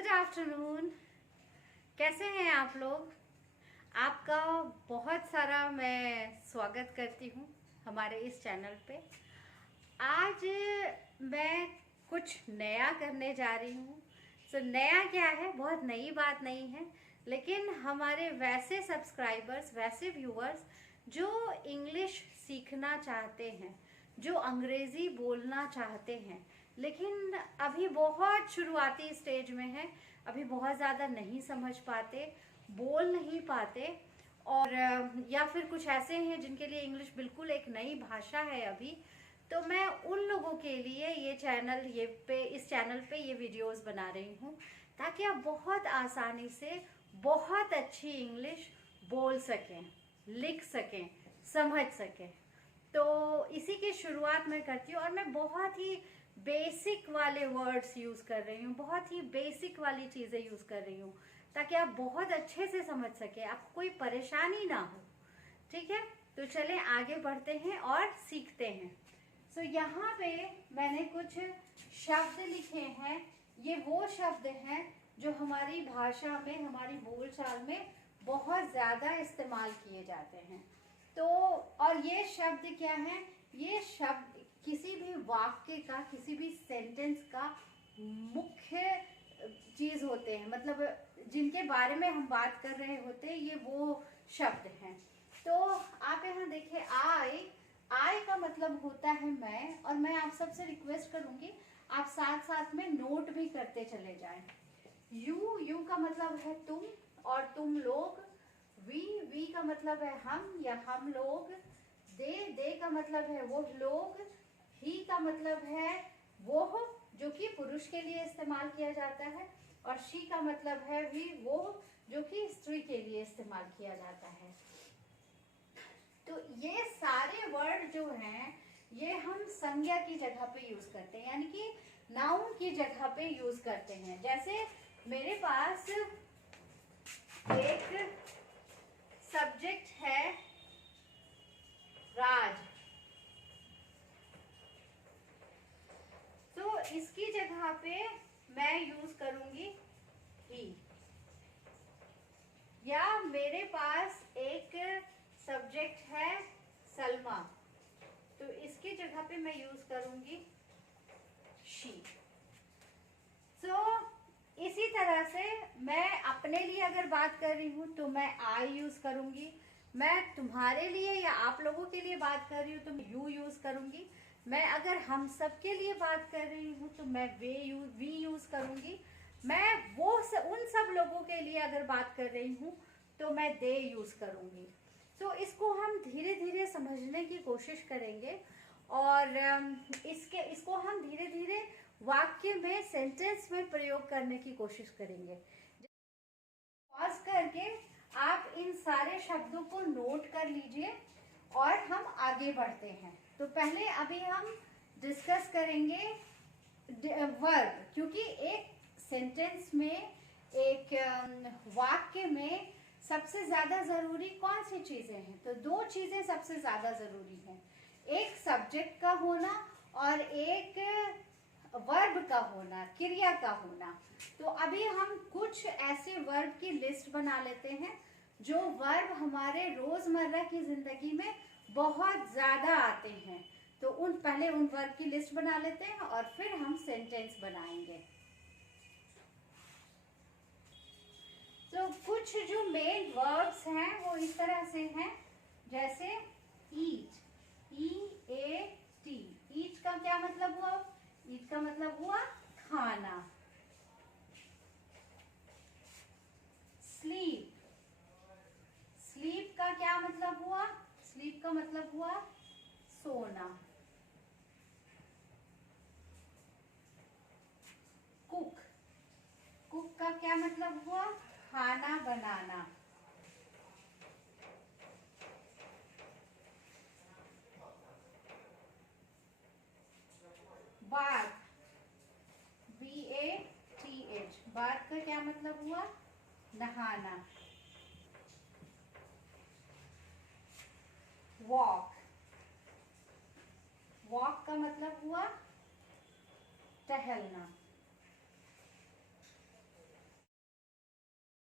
Good afternoon. कैसे हैं आप लोग? आपका बहुत सारा मैं स्वागत करती हूँ हमारे इस चैनल पे। आज मैं कुछ नया करने जा रही हूँ। नया क्या है, बहुत नई बात नहीं है, लेकिन हमारे वैसे सब्सक्राइबर्स, वैसे व्यूअर्स जो इंग्लिश सीखना चाहते हैं, जो अंग्रेज़ी बोलना चाहते हैं, लेकिन अभी बहुत शुरुआती स्टेज में है, अभी बहुत ज़्यादा नहीं समझ पाते, बोल नहीं पाते, और या फिर कुछ ऐसे हैं जिनके लिए इंग्लिश बिल्कुल एक नई भाषा है अभी। तो मैं उन लोगों के लिए इस चैनल पे ये वीडियोस बना रही हूँ, ताकि आप बहुत आसानी से बहुत अच्छी इंग्लिश बोल सकें, लिख सकें, समझ सकें। तो इसी की शुरुआत मैं करती हूँ, और मैं बहुत ही बेसिक वाले वर्ड्स यूज़ कर रही हूँ, बहुत ही बेसिक वाली चीज़ें यूज़ कर रही हूँ, ताकि आप बहुत अच्छे से समझ सकें, आपको कोई परेशानी ना हो। ठीक है, तो चलें आगे बढ़ते हैं और सीखते हैं। यहाँ पे मैंने कुछ शब्द लिखे हैं। ये वो शब्द हैं जो हमारी भाषा में, हमारी बोलचाल में बहुत ज़्यादा इस्तेमाल किए जाते हैं। तो और ये शब्द क्या है? ये शब्द किसी भी वाक्य का, किसी भी सेंटेंस का मुख्य चीज होते हैं, मतलब जिनके बारे में हम बात कर रहे होते हैं, ये वो शब्द हैं। तो आप यहाँ देखिए, आई का मतलब होता है मैं, और मैं आप सबसे रिक्वेस्ट करूंगी आप साथ साथ में नोट भी करते चले जाएं। यू का मतलब है तुम और तुम लोग। वी का मतलब है हम या हम लोग। दे का मतलब है वो लोग। ही का मतलब है वो, जो कि पुरुष के लिए इस्तेमाल किया जाता है, और शी का मतलब है भी वो, जो कि स्त्री के लिए इस्तेमाल किया जाता है। तो ये सारे वर्ड जो हैं, ये हम संज्ञा की जगह पे यूज करते हैं, यानी कि नाउन की जगह पे यूज करते हैं। जैसे मेरे पास एक सब्जेक्ट है राज, तो इसकी जगह पे मैं यूज करूंगी ही। या मेरे पास एक सब्जेक्ट है सलमा, तो इसकी जगह पे मैं यूज करूंगी शी। इसी तरह से मैं अपने लिए अगर बात कर रही हूँ तो मैं आई यूज करूंगी। मैं तुम्हारे लिए या आप लोगों के लिए बात कर रही हूँ तो मैं यू यूज करूंगी। मैं अगर हम सब के लिए बात कर रही हूँ तो मैं वी यूज करूंगी। मैं उन सब लोगों के लिए अगर बात कर रही हूँ तो मैं दे यूज करूंगी। इसको हम धीरे धीरे समझने की कोशिश करेंगे, और इसको हम धीरे धीरे वाक्य में, सेंटेंस में प्रयोग करने की कोशिश करेंगे। पॉज करके आप इन सारे शब्दों को नोट कर लीजिए और हम आगे बढ़ते हैं। तो पहले अभी हम डिस्कस करेंगे वर्ब, क्योंकि एक सेंटेंस में, एक वाक्य में सबसे ज्यादा जरूरी कौन सी चीजें हैं? तो दो चीजें सबसे ज्यादा जरूरी हैं, एक सब्जेक्ट का होना और एक वर्ब का होना, क्रिया का होना। तो अभी हम कुछ ऐसे वर्ब की लिस्ट बना लेते हैं जो वर्ब हमारे रोजमर्रा की जिंदगी में बहुत ज्यादा आते हैं। तो पहले उन वर्ब की लिस्ट बना लेते हैं और फिर हम सेंटेंस बनाएंगे। तो कुछ जो मेन वर्ब्स हैं वो इस तरह से हैं, जैसे ईट, EAT। ईट का क्या मतलब हुआ? ईट का मतलब हुआ खाना। स्लीप, स्लीप का क्या मतलब हुआ? स्लीप का मतलब हुआ सोना। कुक, कुक का क्या मतलब हुआ? खाना बनाना। बाथ, BATH, बाथ का क्या मतलब हुआ? नहाना। वॉक, वॉक का मतलब हुआ टहलना।